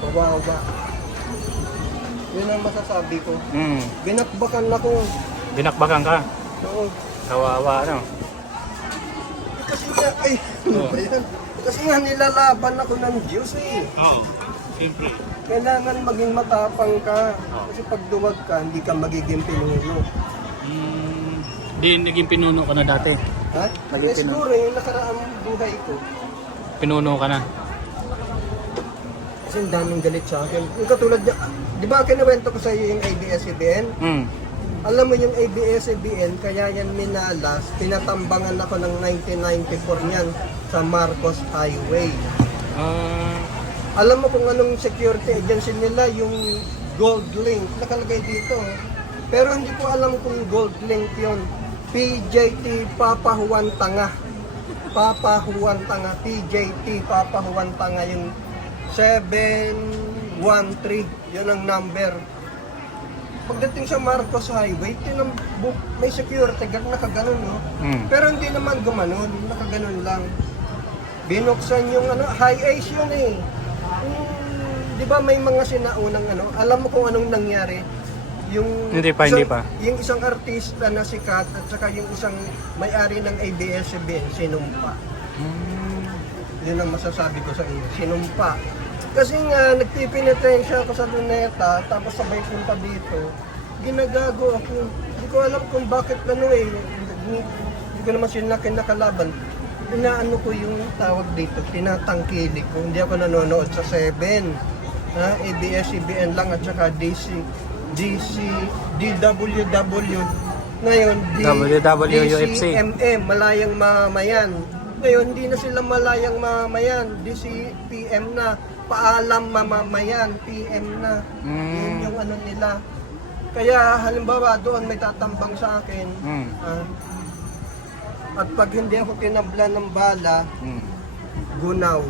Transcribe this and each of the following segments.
Kawawa. Yun ang masasabi ko. Mm. Binakbakan ako. Binakbakan ka. Oo. Kawawa, ano? Kasi nga, ay, ano ba yan? Kasi nga nilalaban ako ng Diyos eh. Oo. Siyempre. Kailangan maging matapang ka. Kasi pag duwag ka, hindi ka magiging pinuno. Di naging pinuno ka na dati. Ha? Naging Eh, siguro yung nakaraang buhay ko. Pinuno ka na. Kasi ang daming galit sa akin. Yung katulad niya, di ba kinuwento ko sa iyo yung ABS-CBN? Mm. Alam mo yung ABS-CBN, kaya yan minalas, pinatambangan ako ng 1994 niyan sa Marcos Highway. Alam mo kung anong security agency nila, yung Gold Link, nakalagay dito. Pero hindi ko alam kung Gold Link yon. PJT Papa Juan Tanga. Papa Juan Tanga, PJT Papa Juan Tanga, yung 713, yun ang number. Pagdating sa Marcos Highway, may security guard nakaganon, no? Pero hindi naman gumanon, nakaganon lang. Binuksan yung high ace yun eh. Di ba may mga sinaunang alam mo kung anong nangyari? Hindi pa. Yung isang artista na sikat at saka yung isang may-ari ng ABS-CBN, sinumpa. Yun ang masasabi ko sa inyo, sinumpa. Kasi nga, nagpipinitensya ako sa luneta, tapos sabay punta dito, ginagago ako. Hindi ko alam kung bakit hindi ko naman sila kinakalaban. Inaano ko yung tawag dito, tinatangkilik ko. Hindi ako nanonood sa 7. ABS-CBN lang at saka DWW. Ngayon, WWUFC. DCMM, Malayang Mamayan. Ngayon, hindi na sila Malayang Mamayan. DCPM na. Paalam Mamamayan, PM na. Yun yung nila. Kaya halimbawa doon may tatambang sa akin. At pag hindi ako tinabla ng bala, gunaw.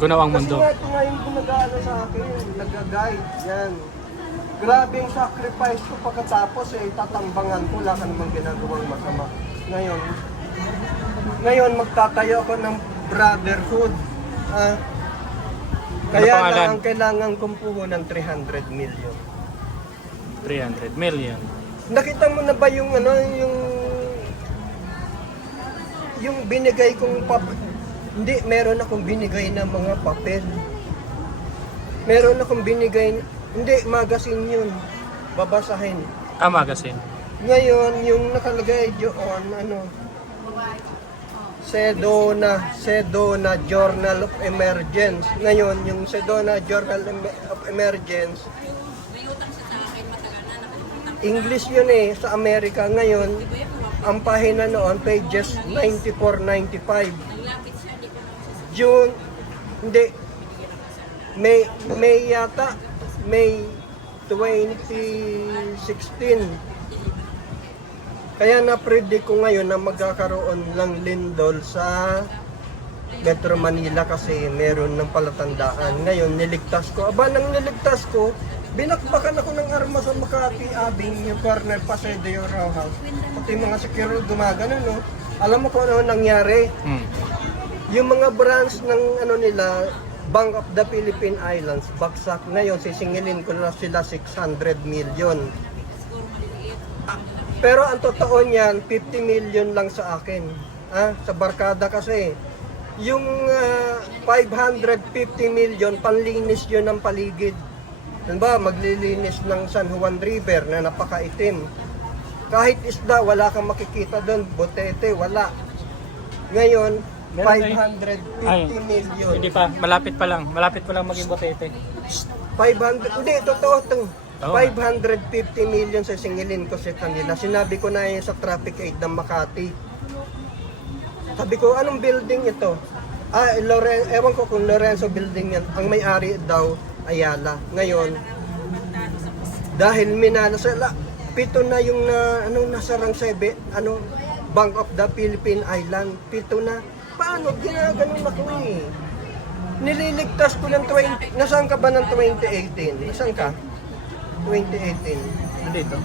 Gunaw ang mundo. Kasi nga ito nga yung gumagana sa akin, nag-guide, yan. Grabe yung sacrifice ko pagkatapos tatambangan ko, wala ka namang ginagawang masama. Ngayon magtatayo ako ng brotherhood. Kaya lang ang kailangan kong puhunan 300 million. 300 million. Nakita mo na ba yung yung binigay kong papel? Hindi, meron akong binigay na mga papel. Meron akong binigay, hindi, magazine yun. Babasahin. Magazine. Ngayon, yung nakalagay doon, Sedona Journal of Emergence. Ngayon, yung Sedona Journal of Emergence, English yun sa Amerika. Ngayon, ang pahina noon, pages 94-95. June, hindi, May yata, May 2016. Kaya na-predict ko ngayon na magkakaroon ng lindol sa Metro Manila kasi meron ng palatandaan. Ngayon, niligtas ko. Nang niligtas ko, binakbakan ako ng armas sa Makati Avenue, yung corner Paseo Row House. Pati mga security gumagano, no? Alam mo kung ano nangyari? Yung mga branch ng nila, Bank of the Philippine Islands, baksak. Ngayon, sisingilin ko na sila 600 million. Pero ang totoo niyan, 50 million lang sa akin. Sa barkada kasi. Yung 550 million, panlinis yun ng paligid. Diba, maglilinis ng San Juan River na napakaitim. Kahit isda, wala kang makikita doon. Botete, wala. Ngayon, 550 million. Hindi pa, malapit pa lang maging botete. 500, hindi, totoo ito. 550 million sa singilin ko sa kanila. Sinabi ko na yun sa traffic aid ng Makati. Sabi ko, anong building ito? Ewan ko kung Lorenzo building yan. Ang may-ari daw, Ayala. Ngayon, dahil minanasala, 7 na yung nasa rang 7, Bank of the Philippine Island, 7 na. Paano? Ginaganon ako Nililigtas ko ng 20, nasaan ka ba ng 2018? Nasaan ka? 2018. Dito.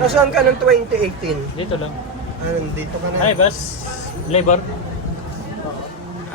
Nasaan ka ng 2018? Dito lang. Dito ka na. Ay, bus. Labor. Wait.